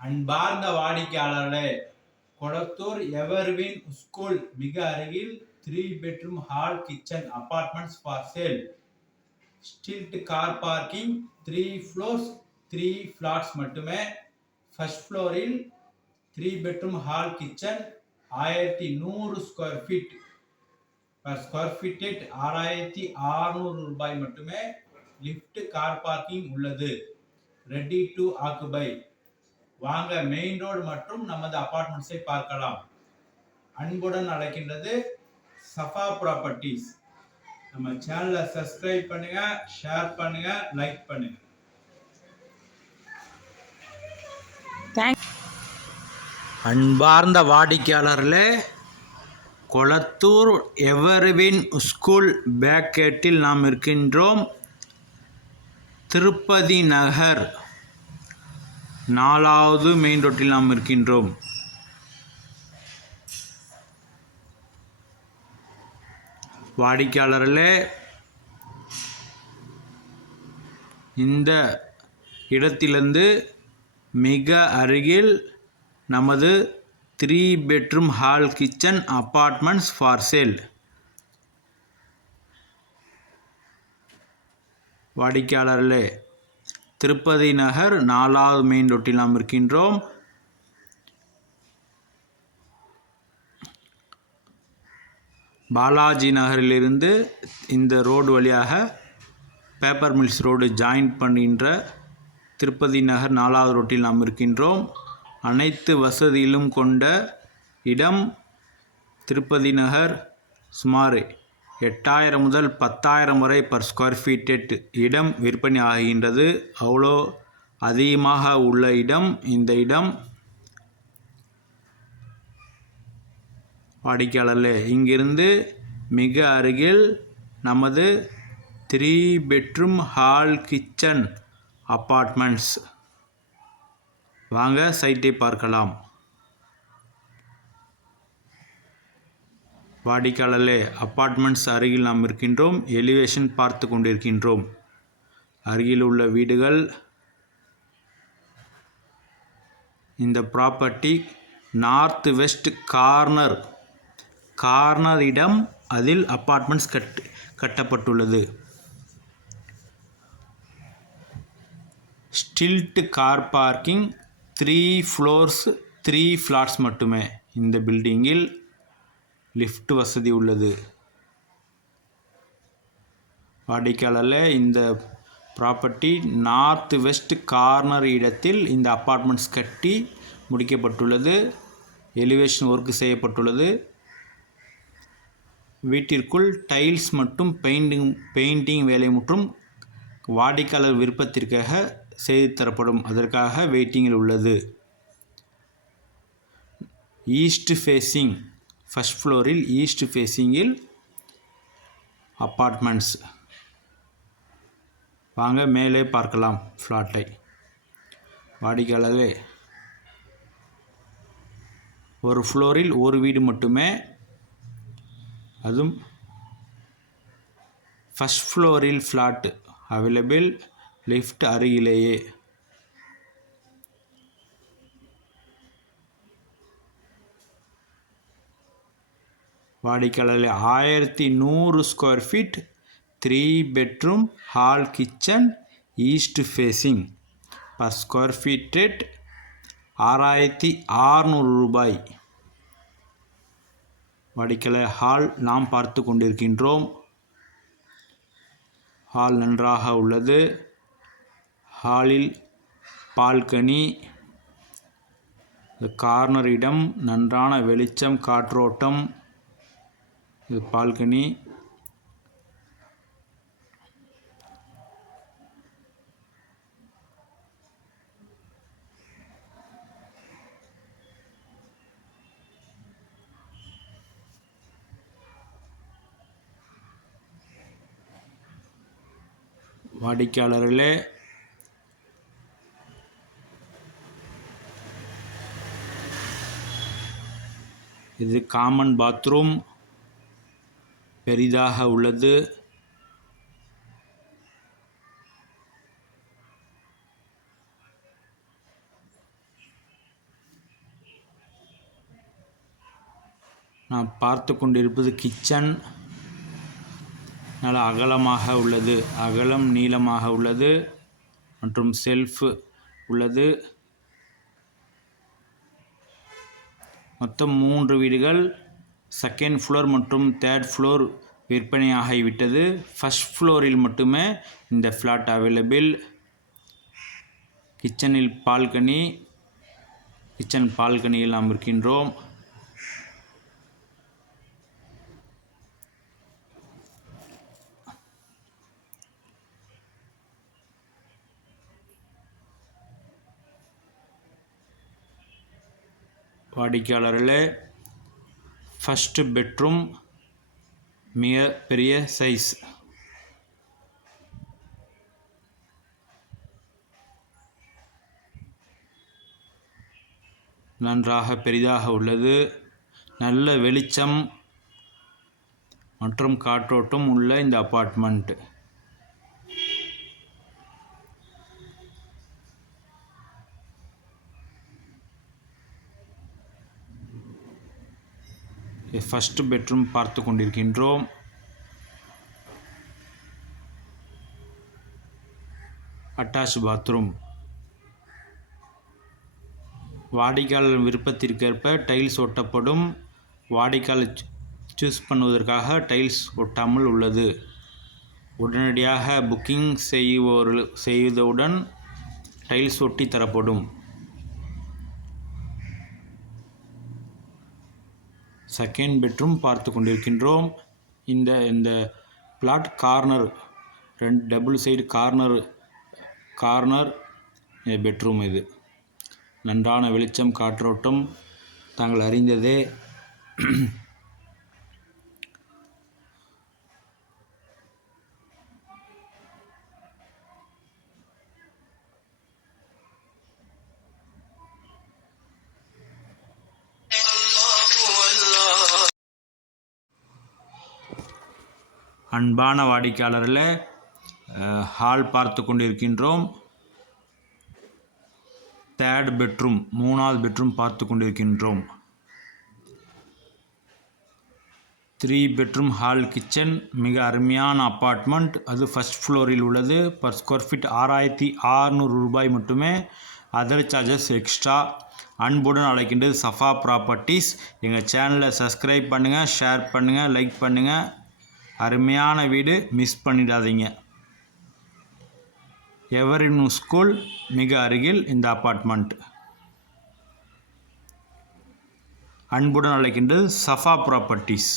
அன்பார்ந்த வாடிக்கையாளர்களே கொளத்தூர் எவர்வின் ஸ்கூல் மிக அருகில் three bedroom hall kitchen apartments for sale stilt car parking three floors three flats மட்டுமே. ஃபர்ஸ்ட் ஃப்ளோரில் த்ரீ பெட்ரூம் ஹால் கிச்சன் ஆயிரத்தி நூறு square feet per square feet ஆறாயிரத்தி அறுநூறு ரூபாய் மட்டுமே லிஃப்ட் கார் பார்க்கிங் உள்ளது. ரெடி டு ஆக்குபை வாங்க மெயின் ரோடு மற்றும் நமது அபார்ட்மெண்ட்ஸை பார்க்கலாம். அன்புடன் அழைக்கின்றது சஃபா ப்ராப்பர்ட்டிஸ் நம்ம சேனலை சப்ஸ்கிரைப் பண்ணுங்க ஷேர் பண்ணுங்க லைக் பண்ணுங்க. தேங்க் அன்பார்ந்த வாடிக்கையாளர்களே கொளத்தூர் எவர்வின் ஸ்கூல் பேக்கெட்டில் நாம் இருக்கின்றோம். திருப்பதி நகர் நாலாவது மெயின் ரோட்டில் நாம் இருக்கின்றோம். வாடிக்கையாளர்களே இந்த இடத்திலிருந்து மிக அருகில் நமது three bedroom hall kitchen apartments for sale வாடிக்கையாளர்களே திருப்பதி நகர் நாலாவது மெயின் ரோட்டில் நாம் இருக்கின்றோம். பாலாஜி நகரிலிருந்து இந்த ரோடு வழியாக பேப்பர் மில்ஸ் ரோடு ஜாயின் பண்ணுகின்ற திருப்பதி நகர் நாலாவது ரோட்டில் நாம் இருக்கின்றோம். அனைத்து வசதியிலும் கொண்ட இடம் திருப்பதி நகர் சுமார் எட்டாயிரம் முதல் பத்தாயிரம் வரை பர் ஸ்கொயர் ஃபீட் இடம் விற்பனை ஆகின்றது. அவ்வளோ அதிகமாக உள்ள இடம் இந்த இடம் வாடிக்கையாளர்களே இங்கிருந்து மிக அருகில் நமது three bedroom hall kitchen apartments வாங்க சைட்டை பார்க்கலாம். வாடிக்கையாளர்களே அப்பார்ட்மெண்ட்ஸ் அருகில் நாம் இருக்கின்றோம் எலிவேஷன் பார்த்து கொண்டிருக்கின்றோம். அருகில் உள்ள வீடுகள் இந்த property north west corner corner இடம் அதில் அப்பார்ட்மெண்ட்ஸ் கட் கட்டப்பட்டுள்ளது. Stilt car parking three floors three flats மட்டுமே. இந்த பில்டிங்கில் லிஃப்ட் வசதி உள்ளது. வாடிக்கையாளரில் இந்த ப்ராப்பர்ட்டி நார்த் வெஸ்ட் கார்னர் இடத்தில் இந்த அப்பார்ட்மெண்ட்ஸ் கட்டி முடிக்கப்பட்டுள்ளது. எலிவேஷன் ஒர்க் செய்யப்பட்டுள்ளது. வீட்டிற்குள் டைல்ஸ் மற்றும் பெயிண்டிங் பெயிண்டிங் வேலை மற்றும் வாடிக்கையாளர் விருப்பத்திற்காக செய்து தரப்படும். அதற்காக வெயிட்டிங்கில் உள்ளது. ஈஸ்ட் ஃபேஸிங் ஃபஸ்ட் ஃப்ளோரில் ஈஸ்ட் ஃபேஸிங்கில் அப்பார்ட்மெண்ட்ஸ் வாங்க மேலே பார்க்கலாம் ஃப்ளாட்டை வாடிக்கையாளரே ஒரு ஃப்ளோரில் ஒரு வீடு மட்டுமே அதுவும் ஃபஸ்ட் ஃப்ளோரில் ஃப்ளாட் அவைலபிள் லிஃப்ட் அருகிலேயே. வாடிக்கையாளர் ஆயிரத்தி நூறு square feet three bedroom hall kitchen east facing per square feet rate ஆறாயிரத்தி ஆறுநூறு ரூபாய். வாடிக்கையாளர் ஹால் நாம் பார்த்து கொண்டிருக்கின்றோம். ஹால் நன்றாக உள்ளது. ஹாலில் பால்கனி கார்னர் இடம் நன்றான வெளிச்சம் காற்றோட்டம் இது பால்கனி. வாடிக்கையாளர்களே இது காமன் பாத்ரூம் பெரிதாக உள்ளது. நான் பார்த்து கொண்டிருப்பது கிச்சன். நல்ல அகலமாக உள்ளது. அகலம் நீளமாக உள்ளது. மற்றும் செல்ஃப் உள்ளது. மொத்தம் மூன்று வீடுகள். செகண்ட் ஃப்ளோர் மற்றும் தேர்ட் ஃப்ளோர் விற்பனையாகிவிட்டது. ஃபர்ஸ்ட் ஃப்ளோரில் மட்டுமே இந்த ஃப்ளாட் அவைலபிள் கிச்சனில் பால்கனி கிச்சன் பால்கனியில் நாம் இருக்கின்றோம். வாடிக்கையாளர்களே ஃபஸ்ட்டு பெட்ரூம் மிக பெரிய சைஸ் நன்றாக பெரிதாக உள்ளது. நல்ல வெளிச்சம் மற்றும் காற்றோட்டம் உள்ள இந்த அப்பார்ட்மெண்ட் ஃபஸ்ட்டு பெட்ரூம் பார்த்து கொண்டிருக்கின்றோம். அட்டாச் பாத்ரூம் வாடிக்கையாளர் விருப்பத்திற்கேற்ப டைல்ஸ் ஒட்டப்படும். வாடிக்கையாளர் சூஸ் பண்ணுவதற்காக டைல்ஸ் ஒட்டாமல் உள்ளது. உடனடியாக புக்கிங் செய்வோர் செய்தவுடன் டைல்ஸ் ஒட்டி தரப்படும். செகண்ட் பெட்ரூம் பார்த்து கொண்டிருக்கின்றோம். இந்த இந்த பிளாட் கார்னர் ரெண்டு double side corner corner bedroom இது. நன்றான வெளிச்சம் காற்றோட்டம் தாங்கள் அறிந்ததே. அன்பான வாடிக்கையாளர்களை ஹால் பார்த்து கொண்டிருக்கின்றோம். தேர்ட் பெட்ரூம் மூணாவது பெட்ரூம் பார்த்து கொண்டிருக்கின்றோம். த்ரீ பெட்ரூம் ஹால் கிச்சன் மிக அருமையான அப்பார்ட்மெண்ட் அது ஃபர்ஸ்ட் ஃப்ளோரில் உள்ளது. பர் ஸ்கொயர் ஃபீட் ஆறாயிரத்தி ஆறுநூறு ரூபாய் மட்டுமே. அதர் சார்ஜஸ் எக்ஸ்ட்ரா அன்புடன் அழைக்கின்றது சஃபா ப்ராப்பர்ட்டிஸ் எங்கள் சேனலை சப்ஸ்கிரைப் பண்ணுங்கள் ஷேர் பண்ணுங்கள் லைக் பண்ணுங்கள் அருமையான வீடு மிஸ் பண்ணிடாதீங்க. எவரின் ஸ்கூல் மிக அருகில் இந்த அப்பார்ட்மெண்ட் அன்புடன் அழைக்கின்றது சஃபா ப்ராப்பர்ட்டிஸ்